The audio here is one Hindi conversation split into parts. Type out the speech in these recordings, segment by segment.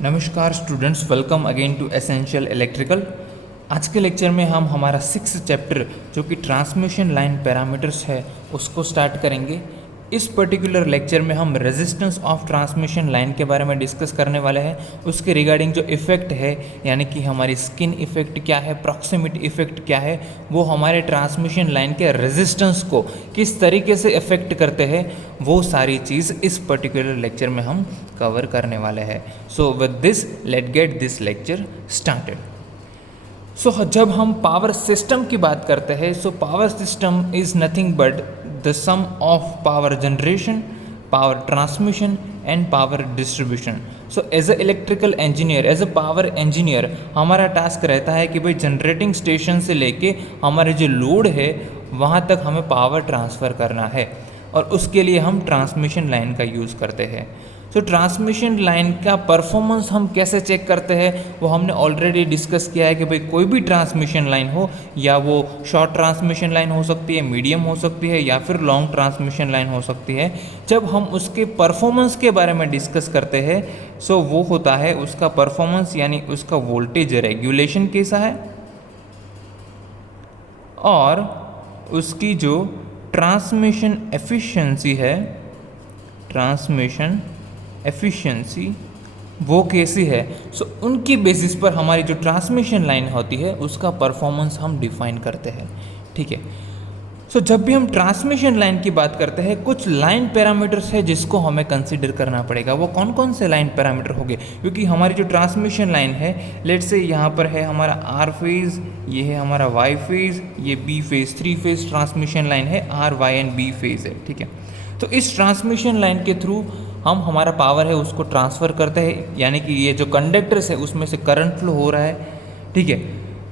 नमस्कार students, welcome again to essential electrical. आज के लेक्चर में हम हमारा 6th चैप्टर जो कि ट्रांसमिशन लाइन पैरामीटर्स है उसको स्टार्ट करेंगे। इस पर्टिकुलर लेक्चर में हम रेजिस्टेंस ऑफ ट्रांसमिशन लाइन के बारे में डिस्कस करने वाले हैं। उसके रिगार्डिंग जो इफ़ेक्ट है यानी कि हमारी स्किन इफ़ेक्ट क्या है, प्रॉक्सिमिटी इफ़ेक्ट क्या है, वो हमारे ट्रांसमिशन लाइन के रेजिस्टेंस को किस तरीके से इफ़ेक्ट करते हैं, वो सारी चीज़ इस पर्टिकुलर लेक्चर में हम कवर करने वाले हैं। So with this let get this lecture started. So जब हम पावर सिस्टम की बात करते हैं, so power system is nothing but the sum of power generation, power transmission and power distribution. So as a electrical engineer, as a power engineer, हमारा टास्क रहता है कि भाई जनरेटिंग स्टेशन से लेके हमारे जो लोड है वहाँ तक हमें पावर ट्रांसफ़र करना है, और उसके लिए हम ट्रांसमिशन लाइन का यूज़ करते हैं। सो ट्रांसमिशन लाइन का परफॉर्मेंस हम कैसे चेक करते हैं वो हमने ऑलरेडी डिस्कस किया है कि भाई कोई भी ट्रांसमिशन लाइन हो, या वो शॉर्ट ट्रांसमिशन लाइन हो सकती है, मीडियम हो सकती है, या फिर लॉन्ग ट्रांसमिशन लाइन हो सकती है। जब हम उसके परफॉर्मेंस के बारे में डिस्कस करते हैं, सो वो होता है उसका परफॉर्मेंस यानी उसका वोल्टेज रेगुलेशन कैसा है, और उसकी जो ट्रांसमिशन एफिशिएंसी है, ट्रांसमिशन एफिशिएंसी वो कैसी है। सो उनकी बेसिस पर हमारी जो ट्रांसमिशन लाइन होती है उसका परफॉर्मेंस हम डिफाइन करते हैं। ठीक है। सो जब भी हम ट्रांसमिशन लाइन की बात करते हैं, कुछ लाइन पैरामीटर्स है जिसको हमें कंसीडर करना पड़ेगा। वो कौन कौन से लाइन पैरामीटर होंगे, क्योंकि हमारी जो ट्रांसमिशन लाइन है, लेट से यहाँ पर है हमारा आर फेज़, ये है हमारा वाई फेज़, ये B phase, 3 phase transmission line है, R Y and B phase है। ठीक है। तो इस ट्रांसमिशन लाइन के थ्रू हम हमारा पावर है उसको ट्रांसफ़र करते हैं, यानी कि ये जो कंडक्टर्स है उसमें से करंट फ्लो हो रहा है। ठीक है।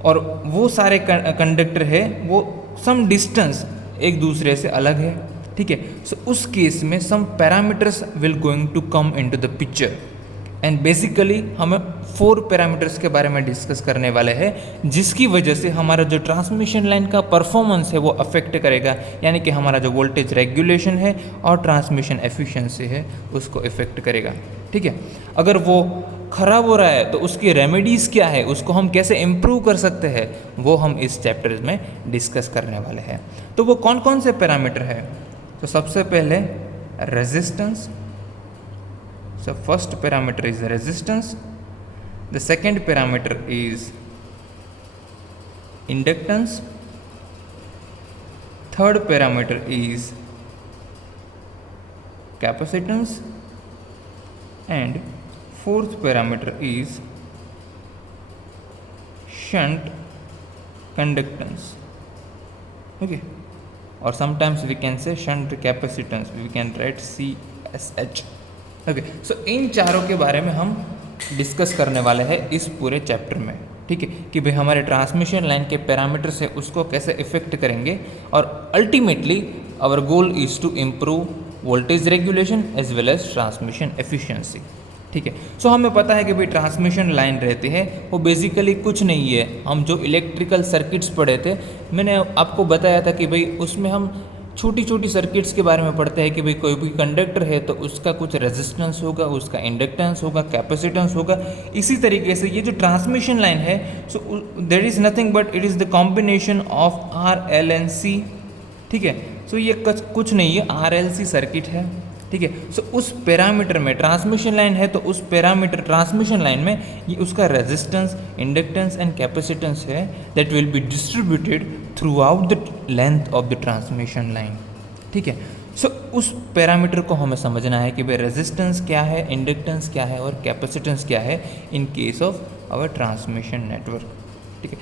और वो सारे कंडक्टर है वो सम डिस्टेंस एक दूसरे से अलग है। ठीक है। सो उस केस में some parameters will going to come into the picture, and basically हमें 4 पैरामीटर्स के बारे में डिस्कस करने वाले हैं, जिसकी वजह से हमारा जो ट्रांसमिशन लाइन का परफॉर्मेंस है वो अफेक्ट करेगा, यानी कि हमारा जो वोल्टेज रेगुलेशन है और ट्रांसमिशन एफिशिएंसी है उसको इफेक्ट करेगा। ठीक है। अगर वो ख़राब हो रहा है तो उसकी रेमेडीज़ क्या है, उसको हम कैसे इम्प्रूव कर सकते हैं, वो हम इस चैप्टर में डिस्कस करने वाले हैं। तो वो कौन कौन से पैरामीटर है, तो सबसे पहले resistance. So first parameter is resistance, the second parameter is inductance, third parameter is capacitance, and fourth parameter is shunt conductance. Okay, or sometimes we can say shunt capacitance, we can write CSH. Okay. So इन चारों के बारे में हम डिस्कस करने वाले हैं इस पूरे चैप्टर में। ठीक है, कि भाई हमारे ट्रांसमिशन लाइन के पैरामीटर्स है उसको कैसे इफेक्ट करेंगे, और ultimately our goal is to improve voltage regulation as well as transmission efficiency. ठीक है। सो हमें पता है कि भाई ट्रांसमिशन लाइन रहती है वो बेसिकली कुछ नहीं है। हम जो इलेक्ट्रिकल सर्किट्स पढ़े थे, मैंने आपको बताया था कि भाई उसमें हम छोटी छोटी सर्किट्स के बारे में पढ़ते हैं कि भाई कोई भी कंडक्टर है तो उसका कुछ रेजिस्टेंस होगा, उसका इंडक्टेंस होगा, कैपेसिटेंस होगा। इसी तरीके से ये जो ट्रांसमिशन लाइन है, so there is nothing but it is the combination of R L and C. ठीक है। सो ये कुछ नहीं है, आर एल सी सर्किट है। ठीक है। सो उस पैरामीटर में ट्रांसमिशन लाइन है तो उस पैरामीटर ट्रांसमिशन लाइन में ये उसका रेजिस्टेंस, इंडक्टेंस एंड कैपेसिटेंस है that will be distributed throughout the length of the transmission line. ठीक है। सो उस पैरामीटर को हमें समझना है कि भाई रेजिस्टेंस क्या है, इंडक्टेंस क्या है और कैपेसिटेंस क्या है in case of our transmission network. ठीक है।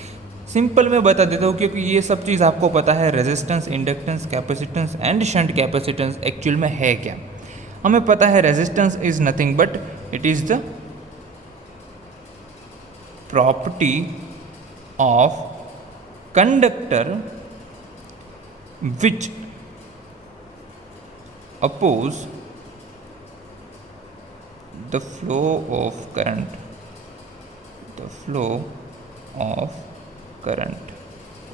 सिंपल मैं बता देता हूँ क्योंकि ये सब चीज़ आपको पता है, resistance, inductance, capacitance and shunt capacitance actual में है क्या। हमें पता है resistance is nothing but it is the property of conductor which oppose the flow of current, the flow of current.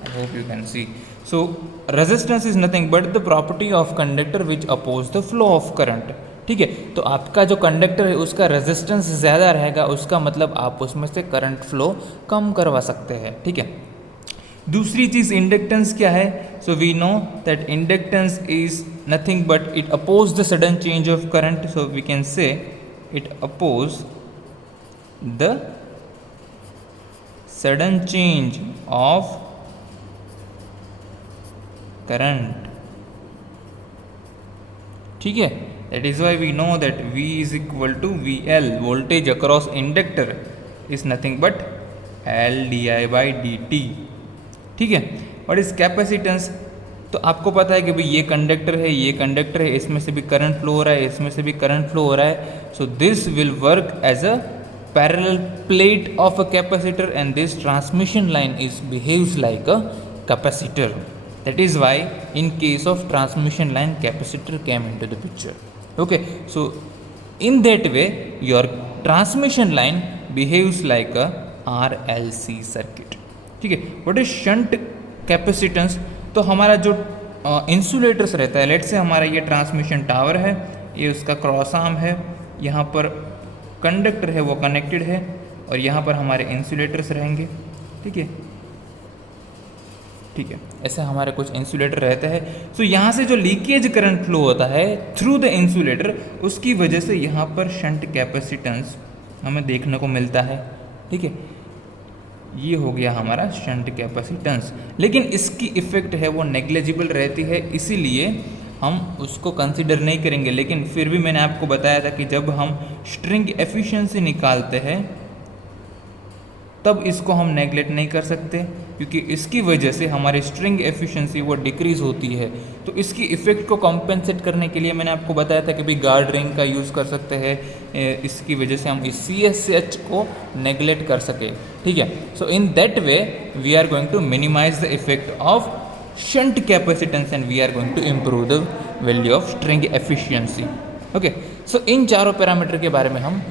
I hope you can see. So resistance is nothing but the property of conductor which oppose the flow of current. ठीक है। तो आपका जो कंडक्टर है उसका रेजिस्टेंस ज़्यादा रहेगा, उसका मतलब आप उसमें से करंट फ्लो कम करवा सकते हैं, ठीक है। दूसरी चीज़ इंडक्टेंस क्या है? So we know that inductance is nothing but it oppose the sudden change of current, so we can say it oppose the sudden change of current, ठीक है। That is why we know that V is equal to VL, voltage across inductor is nothing but LdI/dt, ठीक है। और इस कैपेसिटेंस, तो आपको पता है कि भाई ये कंडक्टर है, ये कंडक्टर है, इसमें से भी करंट फ्लो हो रहा है, इसमें से भी करंट फ्लो हो रहा है, so this will work as a parallel plate of a capacitor and this transmission line is behaves like a capacitor. That is why in case of transmission line capacitor came into the picture. Okay, so in that way your transmission line behaves like a RLC circuit. ठीक है. What is shunt capacitance? तो हमारा जो इंसुलेटर्स रहता है, लेट से हमारा ये ट्रांसमिशन टावर है, ये उसका क्रॉस आर्म है, यहाँ पर कंडक्टर है वो कनेक्टेड है, और यहाँ पर हमारे इंसुलेटर्स रहेंगे, ठीक है, ठीक है। ऐसे हमारे कुछ इंसुलेटर रहते हैं। सो यहाँ से जो लीकेज करंट फ्लो होता है थ्रू द इंसुलेटर, उसकी वजह से यहाँ पर शंट कैपेसिटेंस हमें देखने को मिलता है, ठीक है। ये हो गया हमारा शंट कैपेसिटेंस, लेकिन इसकी इफ़ेक्ट है वो नेग्लिजिबल रहती है, इसीलिए हम उसको कंसिडर नहीं करेंगे। लेकिन फिर भी मैंने आपको बताया था कि जब हम स्ट्रिंग एफिशिएंसी निकालते हैं तब इसको हम नेगलेक्ट नहीं कर सकते, क्योंकि इसकी वजह से हमारी स्ट्रिंग एफिशिएंसी वो डिक्रीज़ होती है। तो इसकी इफ़ेक्ट को कॉम्पेंसेट करने के लिए मैंने आपको बताया था कि भाई गार्ड रिंग का यूज़ कर सकते हैं, इसकी वजह से हम इस CSH को नेगलेक्ट कर सके, ठीक है। So in that way we are going to minimise the effect of shunt capacitance and we are going to improve the value of string efficiency. Okay, so इन चारों पैरामीटर के बारे में हम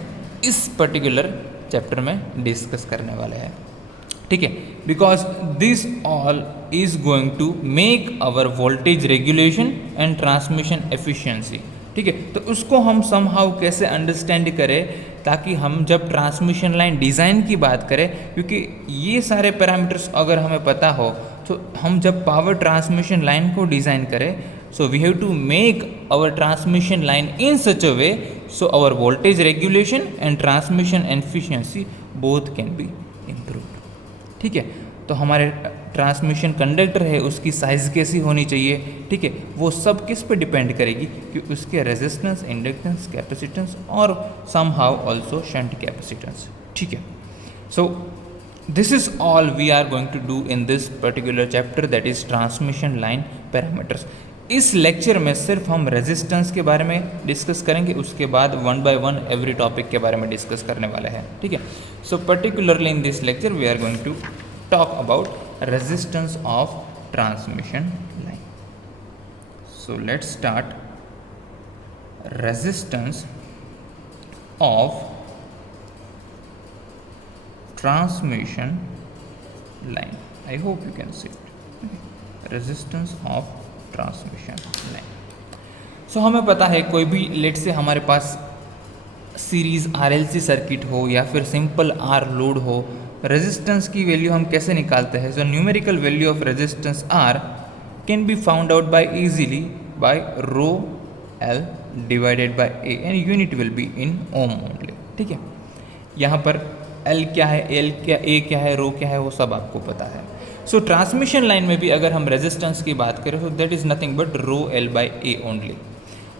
इस पर्टिकुलर चैप्टर में डिस्कस करने वाले हैं, ठीक है। Because this all is going to make our voltage regulation and transmission efficiency, ठीक है। तो उसको हम समहाउ कैसे अंडरस्टैंड करें ताकि हम जब ट्रांसमिशन लाइन डिज़ाइन की बात करें, क्योंकि ये सारे पैरामीटर्स अगर हमें पता हो तो हम जब पावर ट्रांसमिशन लाइन को डिज़ाइन करें, so we have to make our transmission line in such a way so our voltage regulation and transmission efficiency both can be improved, ठीक है। तो हमारे ट्रांसमिशन कंडक्टर है उसकी साइज़ कैसी होनी चाहिए, ठीक है, वो सब किस पे डिपेंड करेगी कि उसके रेजिस्टेंस, इंडक्टेंस, कैपेसिटेंस और समहाउ ऑल्सो शंट कैपेसिटेंस, ठीक है। So this is all we are going to do in this particular chapter, that is transmission line parameters. इस लेक्चर में सिर्फ हम रेजिस्टेंस के बारे में डिस्कस करेंगे, उसके बाद 1 by 1 एवरी टॉपिक के बारे में डिस्कस करने वाले हैं, ठीक है। So particularly in this lecture we are going to talk about resistance of transmission line. So let's start. Resistance of transmission line, I hope you can see it. Resistance of transmission line. So हमें पता है कोई भी लेट से हमारे पास सीरीज RLC सर्किट हो या फिर सिंपल R लोड हो, रेजिस्टेंस की वैल्यू हम कैसे निकालते हैं? So numerical value of resistance R can be found out by easily by rho L divided by A and unit will be in ohm only, ठीक है। यहाँ पर L क्या है, L क्या, A क्या है, रो क्या है, वो सब आपको पता है. सो ट्रांसमिशन लाइन में भी अगर हम रेजिस्टेंस की बात करें तो that is nothing but rho L by A only.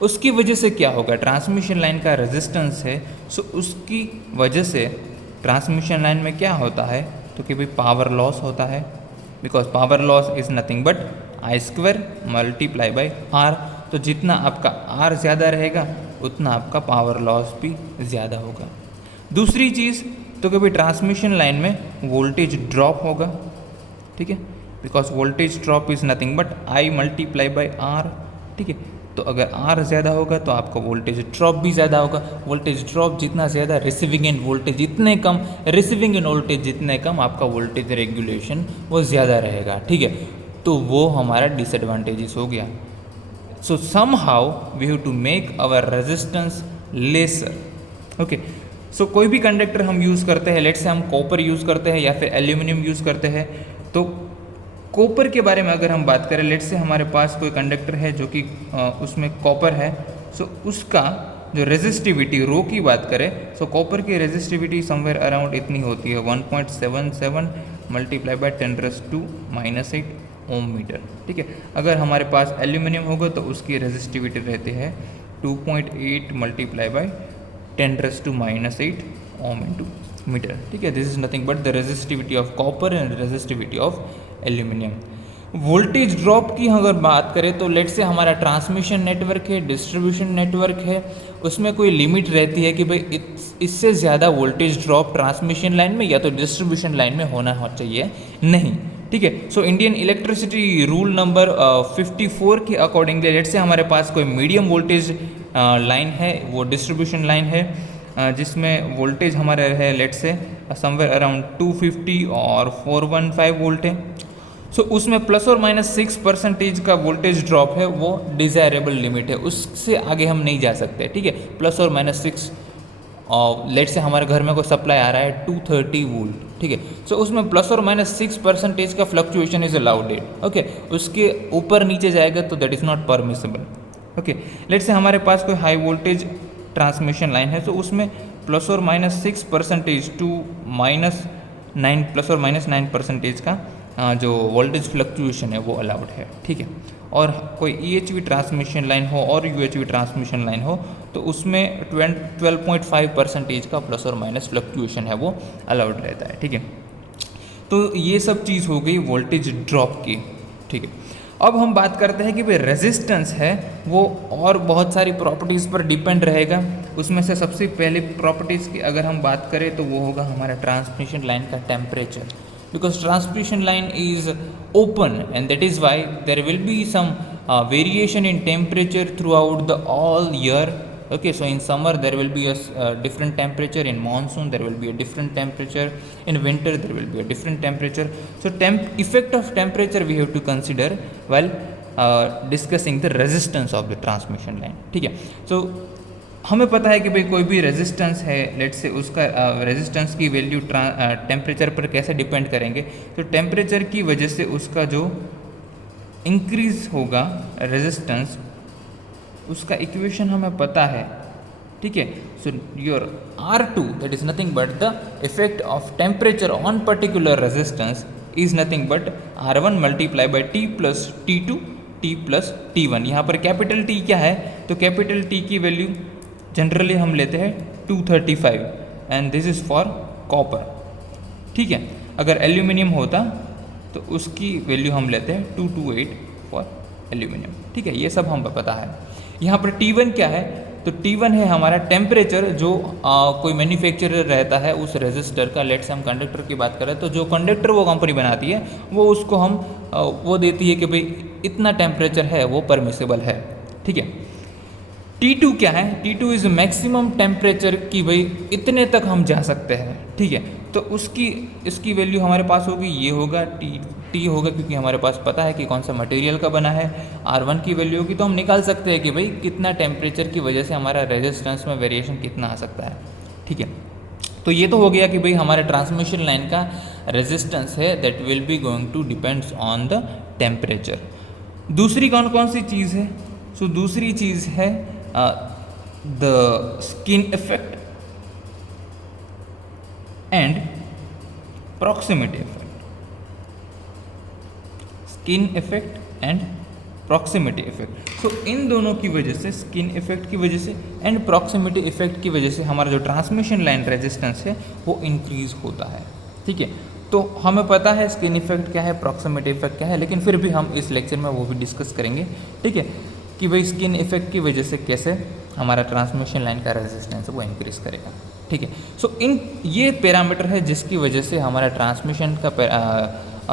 उसकी वजह से क्या होगा, ट्रांसमिशन लाइन का रेजिस्टेंस है, सो उसकी वजह से ट्रांसमिशन लाइन में क्या होता है तो कि भाई पावर लॉस होता है, because power loss is nothing but I² multiply by R. तो जितना आपका R ज़्यादा रहेगा उतना आपका पावर लॉस भी ज़्यादा होगा. दूसरी चीज़ तो कभी ट्रांसमिशन लाइन में वोल्टेज ड्रॉप होगा, ठीक है, because voltage drop is nothing but I multiply by R, ठीक है. तो अगर R ज़्यादा होगा तो आपका वोल्टेज ड्रॉप भी ज़्यादा होगा. वोल्टेज ड्रॉप जितना ज़्यादा, रिसीविंग एंड वोल्टेज जितने कम, रिसीविंग एंड वोल्टेज जितने कम, आपका वोल्टेज रेगुलेशन वो ज़्यादा रहेगा, ठीक है. तो वो हमारा डिसएडवांटेजेस हो गया. So somehow we have to make our resistance lesser. Okay. सो कोई भी कंडक्टर हम यूज़ करते हैं, लेट्स से हम कॉपर यूज़ करते हैं या फिर एल्यूमिनियम यूज़ करते हैं, तो कॉपर के बारे में अगर हम बात करें, लेट्स से हमारे पास कोई कंडक्टर है जो कि उसमें कॉपर है, सो उसका जो रेजिस्टिविटी रो की बात करें, सो कॉपर की रेजिस्टिविटी समवेयर अराउंड इतनी होती है 1.77 मल्टीप्लाई बाय 10⁻⁻8 ओम मीटर। ठीक है, अगर हमारे पास एल्यूमिनियम होगा तो उसकी रेजिस्टिविटी रहती है 2.8 multiply by 10⁻⁸ ohm into metre. ठीक है, this is nothing but the resistivity of copper and resistivity of aluminium. Voltage drop की अगर बात करें तो लेट से हमारा ट्रांसमिशन नेटवर्क है, डिस्ट्रीब्यूशन नेटवर्क है, उसमें कोई लिमिट रहती है कि भाई इससे ज़्यादा वोल्टेज ड्रॉप ट्रांसमिशन लाइन में या तो डिस्ट्रीब्यूशन लाइन में होना चाहिए नहीं। ठीक है, so Indian electricity rule number 54 के अकॉर्डिंगली लेट से हमारे पास कोई मीडियम वोल्टेज लाइन है, वो डिस्ट्रीब्यूशन लाइन है जिसमें वोल्टेज हमारा है लेट से समवेयर अराउंड 250 और 415 वोल्ट है। सो उसमें प्लस और माइनस 6% का वोल्टेज ड्रॉप है, वो डिज़ायरेबल लिमिट है, उससे आगे हम नहीं जा सकते। ठीक है, प्लस और माइनस 6 और लेट से हमारे घर में कोई सप्लाई आ रहा है 230 वोल्ट। ठीक है, सो उसमें प्लस और माइनस 6% का फ्लक्चुएशन इज अलाउडेड। ओके, उसके ऊपर नीचे जाएगा तो that is not permissible. Okay, let say हमारे पास कोई हाई वोल्टेज ट्रांसमिशन लाइन है, तो उसमें प्लस और माइनस 6% टू -9 प्लस और माइनस 9% का जो वोल्टेज फ्लक्चुएशन है वो अलाउड है। ठीक है, और कोई EHV ट्रांसमिशन लाइन हो और UHV ट्रांसमिशन लाइन हो तो उसमें 12.5% का प्लस और माइनस फ्लक्चुएशन है वो अलाउड रहता है। ठीक है, तो ये सब चीज़ हो गई वोल्टेज ड्रॉप की। ठीक है, अब हम बात करते हैं कि भाई रेजिस्टेंस है वो और बहुत सारी प्रॉपर्टीज़ पर डिपेंड रहेगा। उसमें से सबसे पहले प्रॉपर्टीज़ की अगर हम बात करें तो वो होगा हमारा ट्रांसमिशन लाइन का temperature, because transmission line is open and that is why there will be some variation in temperature throughout the all year. Okay, so in summer there will be a different temperature, in monsoon there will be a different temperature, in winter there will be a different temperature. So effect of temperature we have to consider while discussing the resistance of the transmission line. ठीक है, so हमें पता है कि भाई कोई भी रेजिस्टेंस है, लेट से उसका रेजिस्टेंस की वैल्यू टेम्परेचर पर कैसे डिपेंड करेंगे, तो टेम्परेचर की वजह से उसका जो इंक्रीज होगा रेजिस्टेंस, उसका इक्वेशन हमें पता है। ठीक है, so your R2 that is nothing but the effect of temperature on particular resistance is nothing but R1 multiply by T plus T2 T plus T1। यहाँ पर कैपिटल T क्या है, तो कैपिटल T की वैल्यू जनरली हम लेते हैं 235 and this is for copper. ठीक है, अगर एल्यूमिनियम होता तो उसकी वैल्यू हम लेते हैं 228 फॉर एल्यूमिनियम। ठीक है, ये सब हमें पता है। यहाँ पर T1 क्या है, तो T1 है हमारा टेम्परेचर जो कोई मैन्युफैक्चरर रहता है उस रेजिस्टर का। लेट से हम कंडक्टर की बात करें तो जो कंडक्टर वो कंपनी बनाती है वो उसको हम वो देती है कि भाई इतना टेम्परेचर है वो परमिसिबल है। ठीक है, T2 क्या है, T2 इज़ मैक्सिमम टेम्परेचर की भाई इतने तक हम जा सकते हैं। ठीक है, तो इसकी वैल्यू हमारे पास होगी, ये होगा T होगा क्योंकि हमारे पास पता है कि कौन सा मटेरियल का बना है। R1 की वैल्यू होगी तो हम निकाल सकते हैं कि भाई कितना टेम्परेचर की वजह से हमारा रेजिस्टेंस में वेरिएशन कितना आ सकता है। ठीक है, तो ये तो हो गया कि भाई हमारे ट्रांसमिशन लाइन का रेजिस्टेंस है that will be going to depends on the temperature. दूसरी कौन कौन सी चीज़ है, सो दूसरी चीज़ है the skin effect and proximity effect. Skin effect and proximity effect, so इन दोनों की वजह से, स्किन इफेक्ट की वजह से एंड प्रॉक्सिमिटी इफेक्ट की वजह से हमारा जो ट्रांसमिशन लाइन रेजिस्टेंस है वो इंक्रीज होता है। ठीक है, तो हमें पता है स्किन इफेक्ट क्या है, प्रॉक्सिमिटी इफेक्ट क्या है, लेकिन फिर भी हम इस लेक्चर में वो भी डिस्कस करेंगे। ठीक है, कि भाई स्किन इफेक्ट की वजह से कैसे हमारा ट्रांसमिशन लाइन का रेजिस्टेंस वो इंक्रीज करेगा। ठीक है, सो ये पैरामीटर है जिसकी वजह से हमारा ट्रांसमिशन का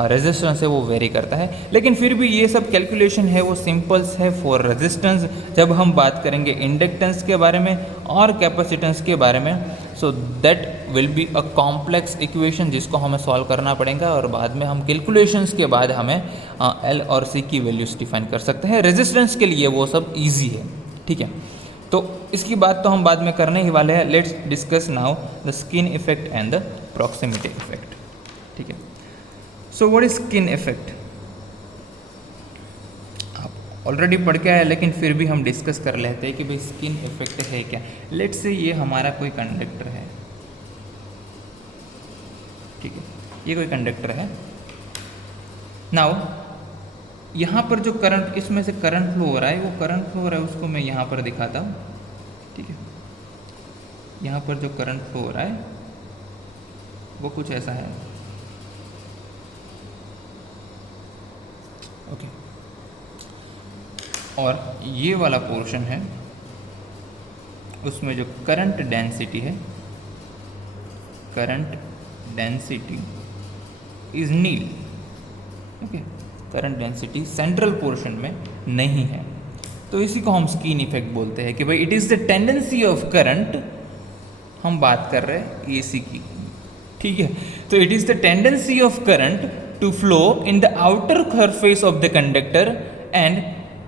रेजिस्टेंस है वो वेरी करता है। लेकिन फिर भी ये सब कैलकुलेशन है वो सिंपल्स है फॉर रेजिस्टेंस। जब हम बात करेंगे इंडक्टेंस के बारे में और कैपेसिटेंस के बारे में, so that will be a complex equation जिसको हमें सॉल्व करना पड़ेगा और बाद में हम कैलकुलेशंस के बाद हमें एल और सी की वैल्यूज डिफाइन कर सकते हैं। रेजिस्टेंस के लिए वो सब ईजी है, ठीक है। तो इसकी बात तो हम बाद में करने ही वाले हैं। Let's discuss now the skin effect and the proximity effect, ठीक है। So what is skin effect? आप ऑलरेडी पढ़ के आए लेकिन फिर भी हम डिस्कस कर लेते हैं कि भाई स्किन इफेक्ट है क्या। लेट्स से ये हमारा कोई कंडक्टर है, ठीक है, ये कोई कंडक्टर है। नाउ यहाँ पर जो करंट, इसमें से करंट फ्लो हो रहा है, वो करंट फ्लो हो रहा है उसको मैं यहाँ पर दिखाता हूँ, ठीक है। यहाँ पर जो करंट फ्लो हो रहा है वो कुछ ऐसा है, ओके। और ये वाला पोर्शन है, उसमें जो करंट डेंसिटी है, current density is nil, okay. Current density central portion में नहीं है, तो इसी को हम स्किन इफेक्ट बोलते हैं कि भाई it is the tendency of current. हम बात कर रहे हैं एसी की, ठीक है। तो it is the tendency of current to flow in the outer surface of the conductor and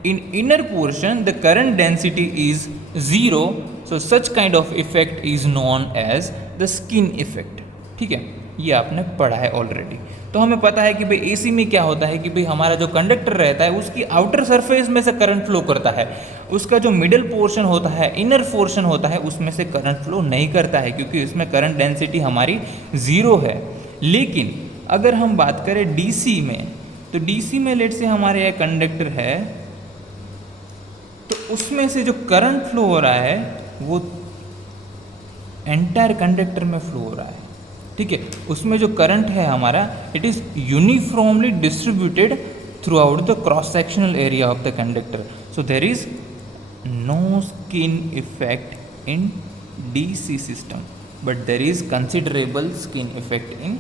in inner portion the current density is 0, so such kind of effect is known as the skin effect, ठीक है। ये आपने पढ़ा है ऑलरेडी। तो हमें पता है कि भाई एसी में क्या होता है कि भाई हमारा जो कंडक्टर रहता है उसकी आउटर सरफेस में से करंट फ्लो करता है, उसका जो मिडल पोर्शन होता है, इनर पोर्शन होता है, उसमें से करंट फ्लो नहीं करता है क्योंकि उसमें करंट डेंसिटी हमारी 0 है। लेकिन अगर हम बात करें डीसी में, तो डीसी में लेट से हमारे यहाँ कंडक्टर है, तो उसमें से जो करंट फ्लो हो रहा है वो एंटायर कंडक्टर में फ्लो हो रहा है, ठीक है। उसमें जो करंट है हमारा, it is uniformly distributed throughout the cross sectional area of the conductor, so there is no skin effect in DC system, but there is considerable skin effect in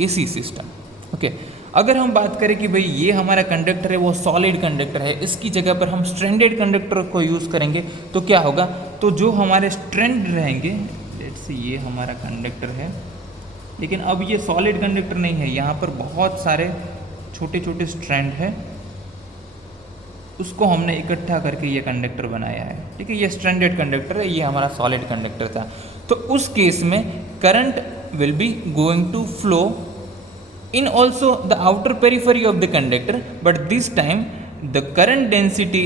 AC system, okay. अगर हम बात करें कि भाई ये हमारा कंडक्टर है वो सॉलिड कंडक्टर है, इसकी जगह पर हम स्ट्रैंडेड कंडक्टर को यूज़ करेंगे तो क्या होगा, तो जो हमारे स्ट्रैंड रहेंगे, लेट्स से ये हमारा कंडक्टर है, लेकिन अब ये सॉलिड कंडक्टर नहीं है, यहाँ पर बहुत सारे छोटे छोटे स्ट्रैंड है, उसको हमने इकट्ठा करके ये कंडक्टर बनाया है, ठीक है। ये स्ट्रैंडेड कंडक्टर है, ये हमारा सॉलिड कंडक्टर था। तो उस केस में current will be going to flow in also the outer periphery of the conductor, but this time the current density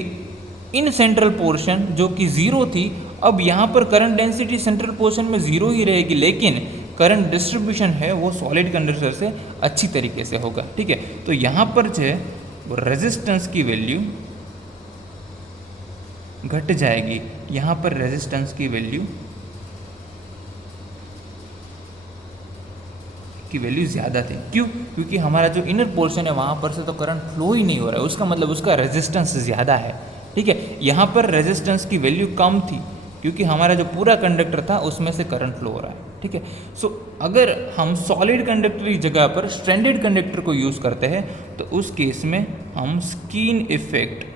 in central portion जो कि 0 थी, अब यहाँ पर करंट डेंसिटी सेंट्रल पोर्शन में 0 ही रहेगी, लेकिन करंट डिस्ट्रीब्यूशन है वो सॉलिड कंडक्टर से अच्छी तरीके से होगा, ठीक है। तो यहाँ पर जो है वो रेजिस्टेंस की वैल्यू घट जाएगी, यहाँ पर रेजिस्टेंस की वैल्यू की वैल्यू ज़्यादा थी। क्यों? क्योंकि हमारा जो इनर पोर्शन है वहाँ पर से तो करंट फ्लो ही नहीं हो रहा है, उसका मतलब उसका रेजिस्टेंस ज़्यादा है, ठीक है। यहाँ पर रेजिस्टेंस की वैल्यू कम थी क्योंकि हमारा जो पूरा कंडक्टर था उसमें से करंट फ्लो हो रहा है, ठीक है। सो अगर हम सॉलिड कंडक्टर की जगह पर स्ट्रैंडेड कंडक्टर को यूज़ करते हैं तो उस केस में हम स्किन इफेक्ट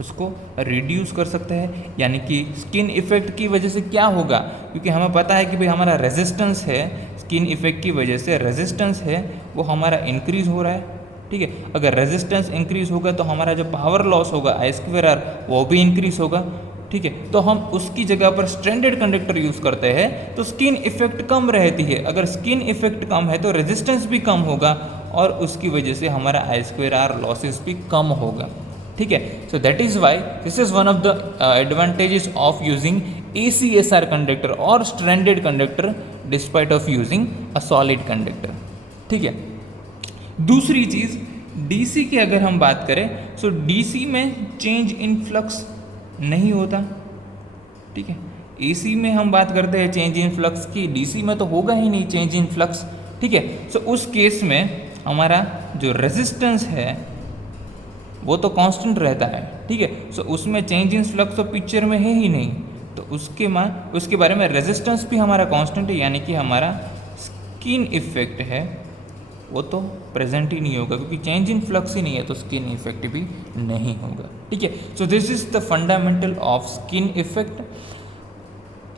उसको रिड्यूस कर सकते हैं, यानी कि स्किन इफेक्ट की वजह से क्या होगा, क्योंकि हमें पता है कि भाई हमारा रेजिस्टेंस है, स्किन इफेक्ट की वजह से रेजिस्टेंस है वो हमारा इंक्रीज़ हो रहा है, ठीक है। अगर रेजिस्टेंस इंक्रीज़ होगा तो हमारा जो पावर लॉस होगा I²R वो भी इंक्रीज़ होगा, ठीक है। तो हम उसकी जगह पर स्ट्रैंडेड कंडक्टर यूज़ करते हैं तो स्किन इफेक्ट कम रहती है। अगर स्किन इफेक्ट कम है तो रेजिस्टेंस भी कम होगा और उसकी वजह से हमारा I²R लॉसेस भी कम होगा, ठीक है। So that is why this is one of the advantages of using ACSR conductor और stranded conductor despite of using a solid conductor, ठीक है। दूसरी चीज़ DC की अगर हम बात करें, सो DC में चेंज इन फ्लक्स नहीं होता, ठीक है। AC में हम बात करते हैं चेंज इन फ्लक्स की, DC में तो होगा ही नहीं चेंज इन फ्लक्स, ठीक है। सो उस केस में हमारा जो रेजिस्टेंस है वो तो कांस्टेंट रहता है, ठीक है। सो उसमें चेंज इन फ्लक्स तो पिक्चर में है ही नहीं, तो उसके बारे में रेजिस्टेंस भी हमारा कांस्टेंट है, यानी कि हमारा स्किन इफेक्ट है वो तो प्रेजेंट ही नहीं होगा क्योंकि चेंज इन फ्लक्स ही नहीं है, तो स्किन इफेक्ट भी नहीं होगा, ठीक है। So this is the fundamental of skin effect.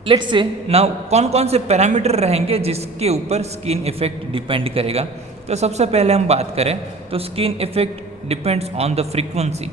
Let's say now कौन कौन से पैरामीटर रहेंगे जिसके ऊपर स्किन इफेक्ट डिपेंड करेगा। तो सबसे पहले हम बात करें तो skin effect depends on the frequency.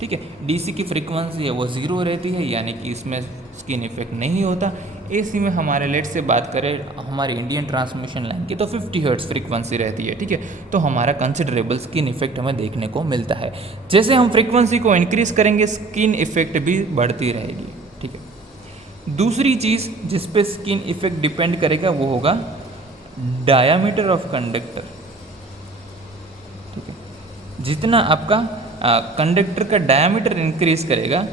ठीक है, डीसी की फ्रीक्वेंसी है वो 0 रहती है, यानी कि इसमें स्किन इफेक्ट नहीं होता। एसी में हमारे लेट से बात करें हमारी इंडियन ट्रांसमिशन लाइन की तो 50 हर्ट्ज फ्रीक्वेंसी रहती है। ठीक है, तो हमारा कंसिडरेबल स्किन इफेक्ट हमें देखने को मिलता है। जैसे हम फ्रीक्वेंसी को इंक्रीज करेंगे स्किन इफेक्ट भी बढ़ती रहेगी। ठीक है, दूसरी चीज़ जिस पे स्किन इफेक्ट डिपेंड करेगा वो होगा डायामीटर ऑफ कंडक्टर। ठीक है, जितना आपका कंडक्टर का डायामीटर इंक्रीज करेगा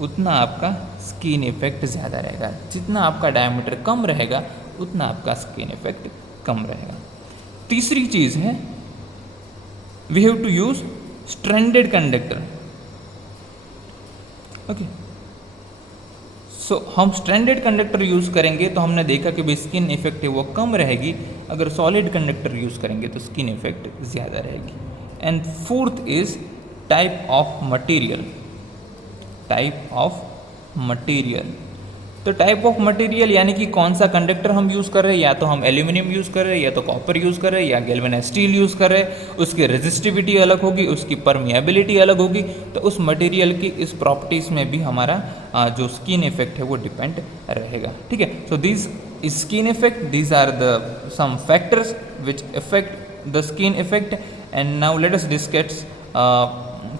उतना आपका स्किन इफेक्ट ज़्यादा रहेगा, जितना आपका डायमीटर कम रहेगा उतना आपका स्किन इफेक्ट कम रहेगा। तीसरी चीज़ है we have to use stranded conductor. Okay, so हम स्ट्रैंडेड कंडक्टर यूज़ करेंगे तो हमने देखा कि भाई स्किन इफेक्ट है वो कम रहेगी, अगर सॉलिड कंडक्टर यूज़ करेंगे तो स्किन इफेक्ट ज़्यादा रहेगी। And fourth is type of material. Type of material, तो टाइप ऑफ मटेरियल यानी कि कौन सा कंडक्टर हम यूज़ कर रहे हैं, या तो हम एल्यूमिनियम यूज़ कर रहे हैं, या तो कॉपर यूज़ कर रहे हैं, या गैल्वेनाइज्ड स्टील यूज़ कर रहे हैं, उसकी रेजिस्टिविटी अलग होगी, उसकी परमिएबिलिटी अलग होगी। तो उस मटेरियल की इस प्रॉपर्टीज़ में भी हमारा जो स्किन इफेक्ट है वो डिपेंड रहेगा। ठीक है, so this skin effect, these are the some factors which effect the skin effect. And now let us discuss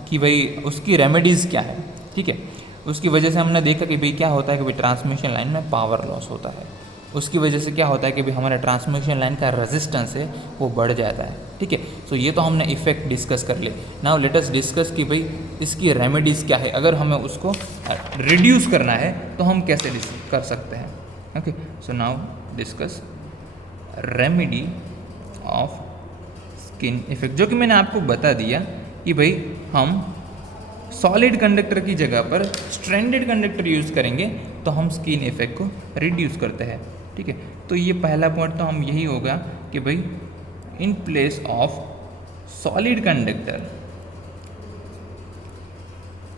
कि भाई उसकी रेमेडीज़ क्या है। ठीक है, उसकी वजह से हमने देखा कि भाई क्या होता है कि भाई ट्रांसमिशन लाइन में पावर लॉस होता है, उसकी वजह से क्या होता है कि भाई हमारे ट्रांसमिशन लाइन का रेजिस्टेंस है वो बढ़ जाता है। ठीक है, सो ये तो हमने इफेक्ट डिस्कस कर लिए। नाउ लेट अस डिस्कस कि भाई इसकी रेमेडीज़ क्या है, अगर हमें उसको रिड्यूस करना है तो हम कैसे कर सकते हैं। Okay, so now discuss remedy of skin effect, जो कि मैंने आपको बता दिया कि भाई हम सॉलिड कंडक्टर की जगह पर स्ट्रैंडेड कंडक्टर यूज़ करेंगे तो हम स्किन इफेक्ट को रिड्यूस करते हैं। ठीक है, तो ये पहला पॉइंट तो हम यही होगा कि भाई in place of solid conductor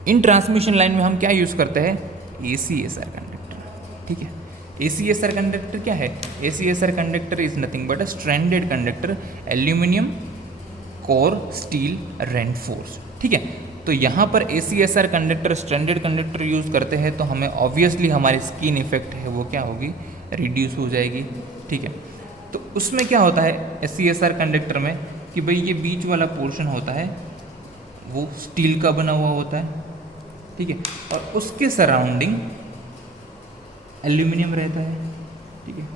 in transmission line में हम क्या यूज़ करते हैं, ACSR कंडक्टर। ठीक है, ACSR कंडक्टर क्या है, ACSR conductor is nothing but a stranded conductor, aluminium core steel reinforce. ठीक है, तो यहाँ पर ACSR conductor standard conductor use करते हैं तो हमें ऑब्वियसली हमारी स्किन इफेक्ट है वो क्या होगी, रिड्यूस हो जाएगी। ठीक है, तो उसमें क्या होता है ACSR कंडक्टर में कि भाई ये बीच वाला पोर्शन होता है वो स्टील का बना हुआ होता है। ठीक है, और उसके सराउंडिंग एल्यूमिनियम रहता है। ठीक है,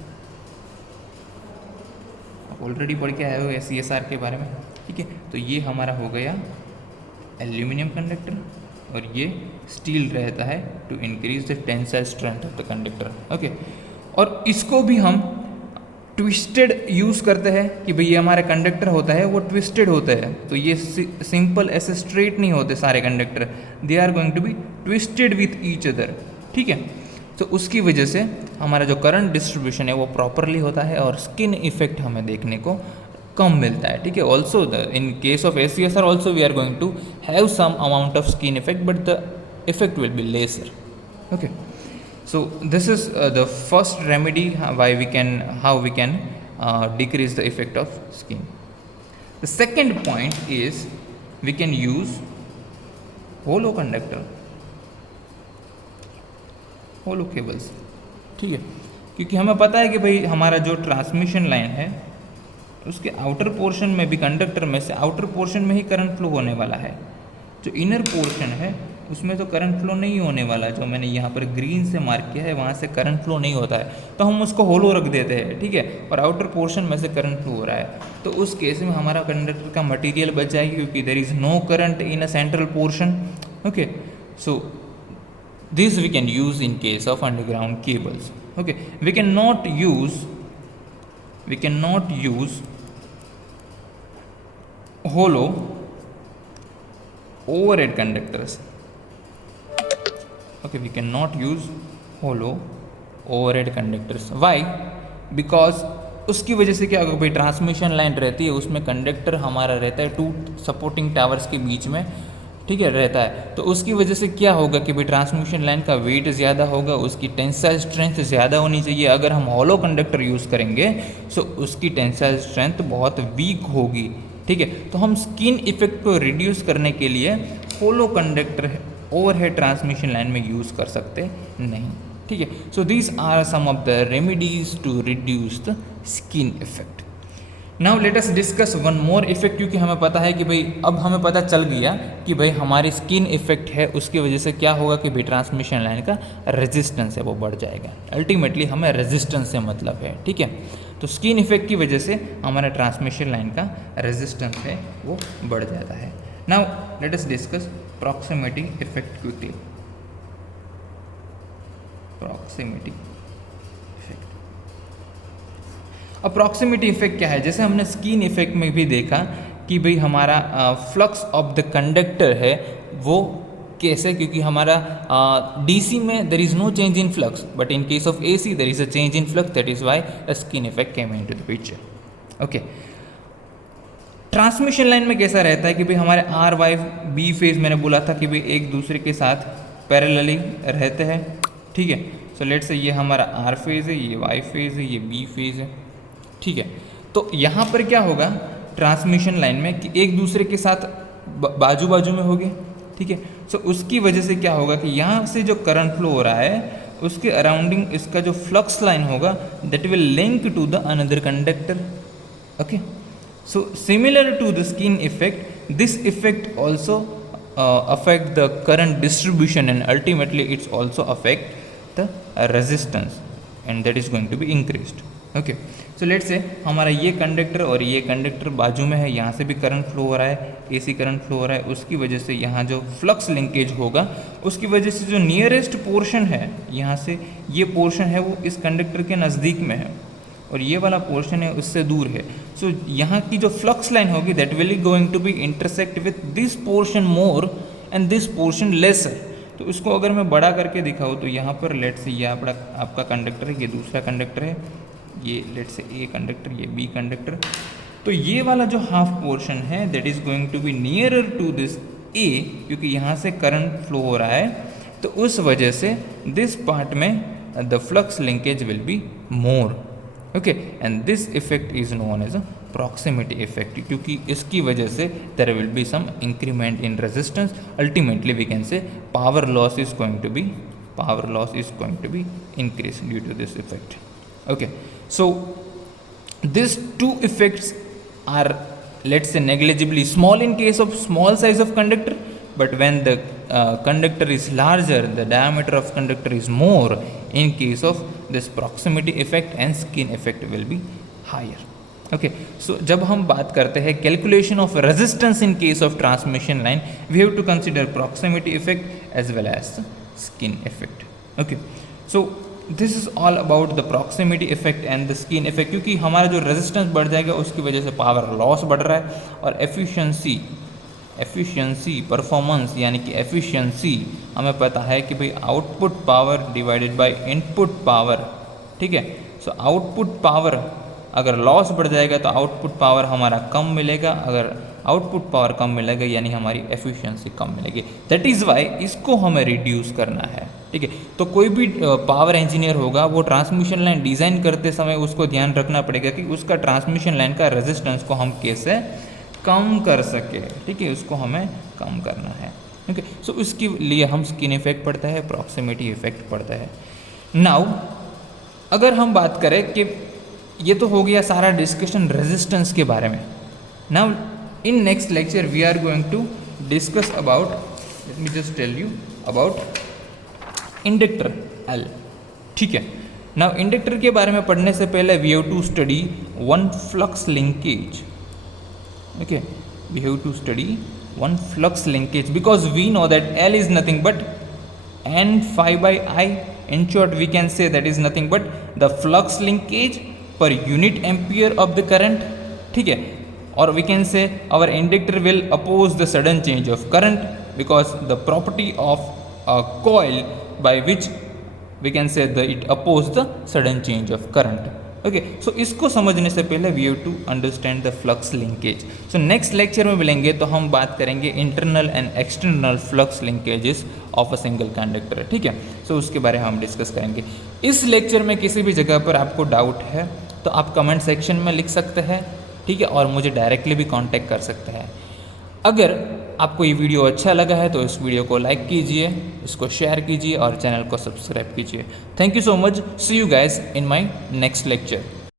आप ऑलरेडी पढ़ के आए हो ACSR के बारे में। ठीक है, तो ये हमारा हो गया एल्यूमिनियम कंडक्टर और ये स्टील रहता है to increase the tensile strength of the conductor. Okay, और इसको भी हम ट्विस्टेड यूज़ करते हैं कि भाई ये हमारा कंडक्टर होता है वो ट्विस्टेड होता है, तो ये सिंपल ऐसे स्ट्रेट नहीं होते सारे conductor, they are going to be twisted with each other. ठीक है, तो उसकी वजह से हमारा जो करंट डिस्ट्रीब्यूशन है वो प्रॉपरली होता है और स्किन इफेक्ट हमें देखने को कम मिलता है। ठीक है, also in case of ACSR also we are going to have some amount of skin effect but the effect will be lesser. Okay, so this is the first remedy how we can decrease the effect of skin. The second point is we can use hollow conductor, hollow cables. ठीक है, क्योंकि हमें पता है कि भाई हमारा जो ट्रांसमिशन लाइन है उसके आउटर पोर्शन में भी कंडक्टर में से आउटर पोर्शन में ही करंट फ्लो होने वाला है, जो इनर पोर्शन है उसमें तो करंट फ्लो नहीं होने वाला। जो मैंने यहाँ पर ग्रीन से मार्क किया है वहाँ से करंट फ्लो नहीं होता है, तो हम उसको होलो रख देते हैं। ठीक है, और आउटर पोर्शन में से करंट फ्लो हो रहा है, तो उस केस में हमारा कंडक्टर का मटेरियल बच जाएगी क्योंकि there is no current in a central portion. Okay, so this we can use in case of underground cables. Okay, we can not use hollow overhead conductors. Okay, we cannot use hollow overhead conductors. Why? Because उसकी वजह से क्या होगा भाई, ट्रांसमिशन लाइन रहती है उसमें कंडक्टर हमारा रहता है टू सपोर्टिंग टावर्स के बीच में, ठीक है, रहता है। तो उसकी वजह से क्या होगा कि भाई ट्रांसमिशन लाइन का वेट ज़्यादा होगा, उसकी टेंसाइल स्ट्रेंथ ज़्यादा होनी चाहिए। अगर हम हॉलो कंडक्टर यूज़ करेंगे तो उसकी टेंसाइल स्ट्रेंथ बहुत वीक होगी, ठीक है। तो हम स्किन इफेक्ट को रिड्यूस करने के लिए hollow conductor overhead transmission line में यूज़ कर सकते नहीं, ठीक है। So these are some of the remedies to reduce the skin effect. Now let us discuss one more effect, क्योंकि हमें पता है कि भाई अब हमें पता चल गया कि भाई हमारी स्किन इफेक्ट है, उसकी वजह से क्या होगा कि भाई ट्रांसमिशन लाइन का रेजिस्टेंस है वो बढ़ जाएगा। अल्टीमेटली हमें रेजिस्टेंस से मतलब है, ठीक है। तो स्किन इफेक्ट की वजह से हमारा ट्रांसमिशन लाइन का रेजिस्टेंस है वो बढ़ जाता है। Now let us discuss proximity effect quickly. Proximity effect, अब प्रॉक्सिमिटी इफेक्ट क्या है? जैसे हमने स्किन इफेक्ट में भी देखा कि भाई हमारा फ्लक्स ऑफ द कंडक्टर है वो कैसे, क्योंकि हमारा डीसी में there is no change in flux, but in case of AC there is a change in flux, that is why a skin effect came into the picture. Okay, transmission line में कैसा रहता है कि भाई हमारे आर वाई बी फेज, मैंने बोला था कि भाई एक दूसरे के साथ पैरेलली रहते हैं, ठीक है। सो लेट्स से ये हमारा आर फेज है, ये वाई फेज है, ये बी फेज है, ठीक है। तो यहाँ पर क्या होगा ट्रांसमिशन लाइन में कि एक दूसरे के साथ बाजू बाजू में होगी, ठीक है। सो उसकी वजह से क्या होगा कि यहाँ से जो करंट फ्लो हो रहा है उसके अराउंडिंग इसका जो फ्लक्स लाइन होगा that will link to the another conductor. Okay, so similar to the skin effect, this effect also affect the current distribution and ultimately it's also affect the resistance and that is going to be increased. Okay, so let's say हमारा ये कंडक्टर और ये कंडक्टर बाजू में है, यहाँ से भी करंट फ्लो हो रहा है, एसी करंट फ्लो हो रहा है, उसकी वजह से यहाँ जो फ्लक्स लिंकेज होगा उसकी वजह से जो नियरेस्ट पोर्शन है, यहाँ से ये पोर्शन है वो इस कंडक्टर के नज़दीक में है और ये वाला पोर्शन है उससे दूर है। सो यहाँ की जो फ्लक्स लाइन होगी that will going to be intersect with this portion more and this portion lesser. तो इसको अगर मैं बड़ा करके दिखाऊँ तो यहाँ पर लेट से ये आपका कंडक्टर है, ये दूसरा कंडक्टर है, ये लेट से ए कंडक्टर, ये बी कंडक्टर। तो ये वाला जो हाफ पोर्शन है that is going to be nearer to this A, क्योंकि यहाँ से करंट फ्लो हो रहा है, तो उस वजह से दिस पार्ट में the flux linkage will be more. Okay, and this effect is known as a proximity effect, क्योंकि इसकी वजह से there will be some increment in resistance. Ultimately we can say power loss is going to be increase due to this effect. Okay, so these two effects are, let's say, negligibly small in case of small size of conductor, but when the conductor is larger, the diameter of conductor is more, in case of this proximity effect and skin effect will be higher. Okay, so जब हम बात करते हैं calculation of resistance in case of transmission line, we have to consider proximity effect as well as skin effect. Okay, so this is all about the proximity effect and the skin effect, क्योंकि हमारा जो रेजिस्टेंस बढ़ जाएगा उसकी वजह से पावर लॉस बढ़ रहा है और एफिशिएंसी परफॉर्मेंस यानी कि एफिशिएंसी हमें पता है कि भाई output power divided by input power, ठीक है। सो आउटपुट पावर अगर लॉस बढ़ जाएगा तो आउटपुट पावर हमारा कम मिलेगा, अगर आउटपुट पावर कम मिलेगा यानी हमारी एफिशिएंसी कम मिलेगी। दैट इज़ वाई इसको हमें रिड्यूस करना है, ठीक है। तो कोई भी पावर इंजीनियर होगा वो ट्रांसमिशन लाइन डिज़ाइन करते समय उसको ध्यान रखना पड़ेगा कि उसका ट्रांसमिशन लाइन का रेजिस्टेंस को हम कैसे कम कर सके, ठीक है, उसको हमें कम करना है। ओके, सो उसके लिए हम स्किन इफेक्ट पढ़ता है, प्रॉक्सिमिटी इफेक्ट पढ़ता है। नाउ अगर हम बात करें कि ये तो हो गया सारा डिस्कशन रेजिस्टेंस के बारे में। Now in next lecture we are going to discuss about, let me just tell you about inductor L, ठीक है। नाउ इंडक्टर के बारे में पढ़ने से पहले we have to study one flux linkage. Okay, we have to study one flux linkage because we know that L is nothing but n phi by I. In short we can say that is nothing but the flux linkage per unit ampere of the current, ठीक है। or we can say our inductor will oppose the sudden change of current because the property of a coil by which we can say that it oppose the sudden change of current, okay, so इसको समझने से पहले we have to understand the flux linkage. So next lecture में मिलेंगे तो हम बात करेंगे internal and external flux linkages of a single conductor, ठीक है। सो उसके बारे में हम डिस्कस करेंगे। इस लेक्चर में किसी भी जगह पर आपको डाउट है तो आप कमेंट सेक्शन में लिख सकते हैं, ठीक है, और मुझे डायरेक्टली भी कांटेक्ट कर सकते हैं। अगर आपको ये वीडियो अच्छा लगा है तो इस वीडियो को लाइक कीजिए, इसको शेयर कीजिए और चैनल को सब्सक्राइब कीजिए। Thank you so much, see you guys in my next lecture.